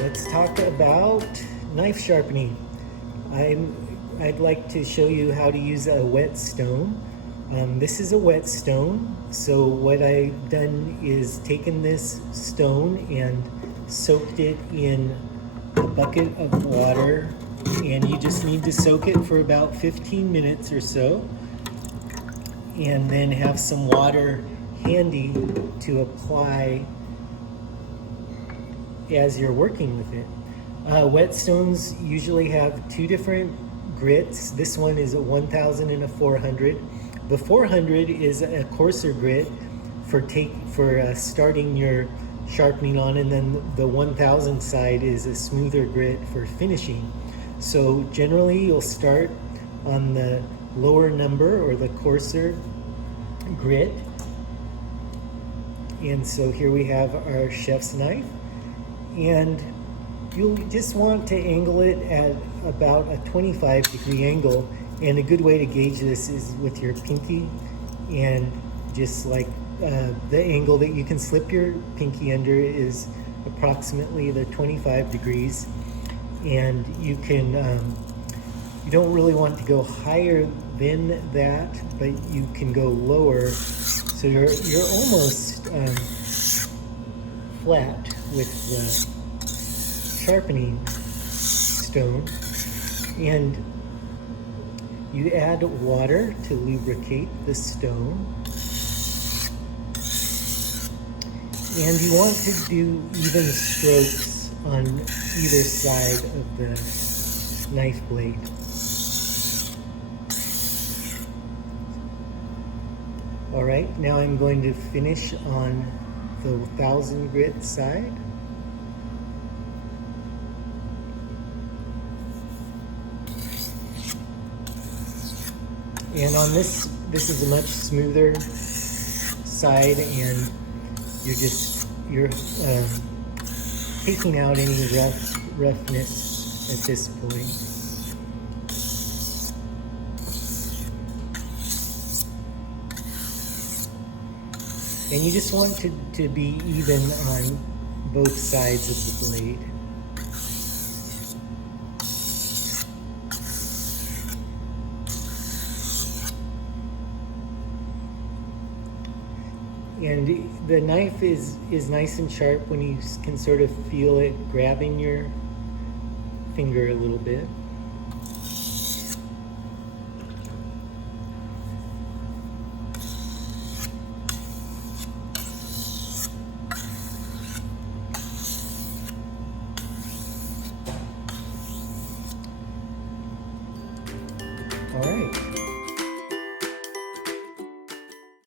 Let's talk about knife sharpening. I'd like to show you how to use a whetstone. This is a whetstone, so what I've done is taken this stone and soaked it in a bucket of water, and you just need to soak it for about 15 minutes or so, and then have some water handy to apply as you're working with it. Whetstones usually have two different grits. This one is a 1000 and a 400. The 400 is a coarser grit for starting your sharpening on, and then the 1000 side is a smoother grit for finishing. So generally you'll start on the lower number or the coarser grit. And so here we have our chef's knife, and you'll just want to angle it at about a 25-degree angle, and a good way to gauge this is with your pinky, and just like the angle that you can slip your pinky under is approximately the 25 degrees, and you can you don't really want to go higher than that, but you can go lower, so you're almost flat with the sharpening stone. And you add water to lubricate the stone, and you want to do even strokes on either side of the knife blade. All right, now I'm going to finish on the 1000 grit side. And on this is a much smoother side, and you're taking out any roughness at this point. And you just want to be even on both sides of the blade. And the knife is nice and sharp when you can sort of feel it grabbing your finger a little bit. All right.